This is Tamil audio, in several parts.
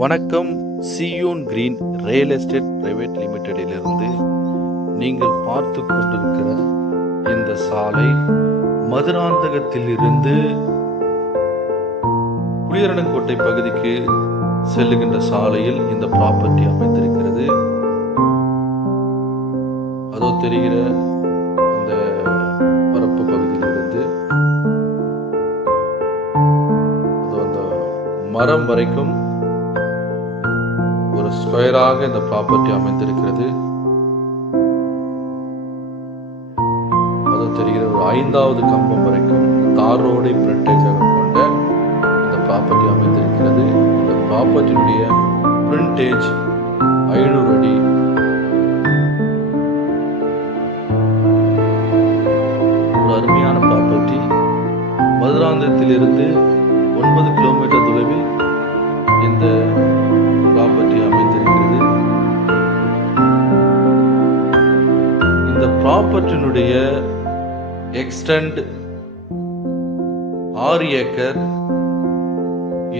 வணக்கம். Zion green real estate private லிமிடெடிலிருந்து நீங்கள் பார்த்து கொண்டிருக்கிற இந்த சாலை மதுராந்தகத்தில் இருந்து புளியரணங்கோட்டை பகுதிக்கு செல்லுகின்ற சாலையில் இந்த ப்ராப்பர்ட்டி அமைந்திருக்கிறது. அதோ தெரிகிற அந்த பரப்பு பகுதியிலிருந்து அதோ அந்த மரம் வரைக்கும் ஒரு ஸ்கொயராக இந்த ப்ராப்பர்ட்டி அமைந்திருக்கிறது. அது தெரிகிற ஒரு 5வது கம்பம் வரைக்கும் தார் ரோடை பிரிண்டேஜாக கொண்ட இந்த ப்ராப்பர்ட்டி அமைந்திருக்கிறது. இந்த ப்ராப்பர்ட்டியுடைய பிரிண்டேஜ் 500 அடி. ஒரு அருமையான ப்ராப்பர்ட்டி. மதுராந்தகத்திலிருந்து 9 கிலோமீட்டர் தொலைவில் இந்த ப்ராப்பர்ட்டி அமைந்திருக்கிறது. இந்த ப்ராப்பர்ட்டியினுடைய எக்ஸ்டெண்ட் 6 ஏக்கர்.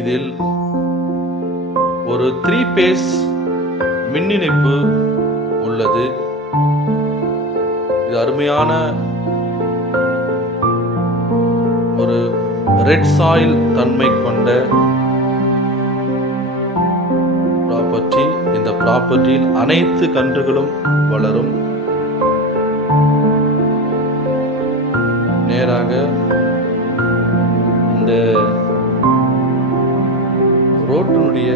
இதில் ஒரு 3 பேஸ் மின் இணைப்பு உள்ளது. இது அருமையான ஒரு ரெட் சாயில் தன்மை கொண்ட ப்ராப்பர்ட்டி. இந்த ப்ராப்பர்ட்டியில் அனைத்து கன்றுகளும் வளரும். நேராக இந்த ரோட்டினுடைய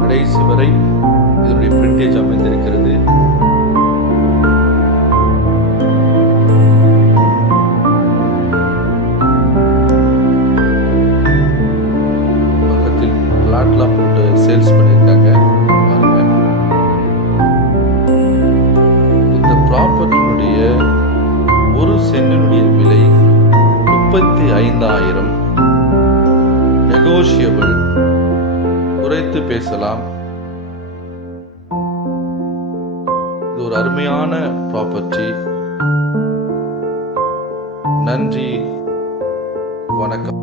கடைசி வரை இதனுடைய பிரிண்டேஜ் அமைந்திருக்கிறது. பிளாட்லாம் போட்டு சேல்ஸ் பண்ணியிருக்காங்க பாருங்க. இந்த ப்ராப்பர்ட்டியினுடைய ஒரு சென்டினுடைய விலை 35,000. நெகோஷியபிள், குறைத்து பேசலாம். இது ஒரு அருமையான ப்ராப்பர்ட்டி. நன்றி, வணக்கம்.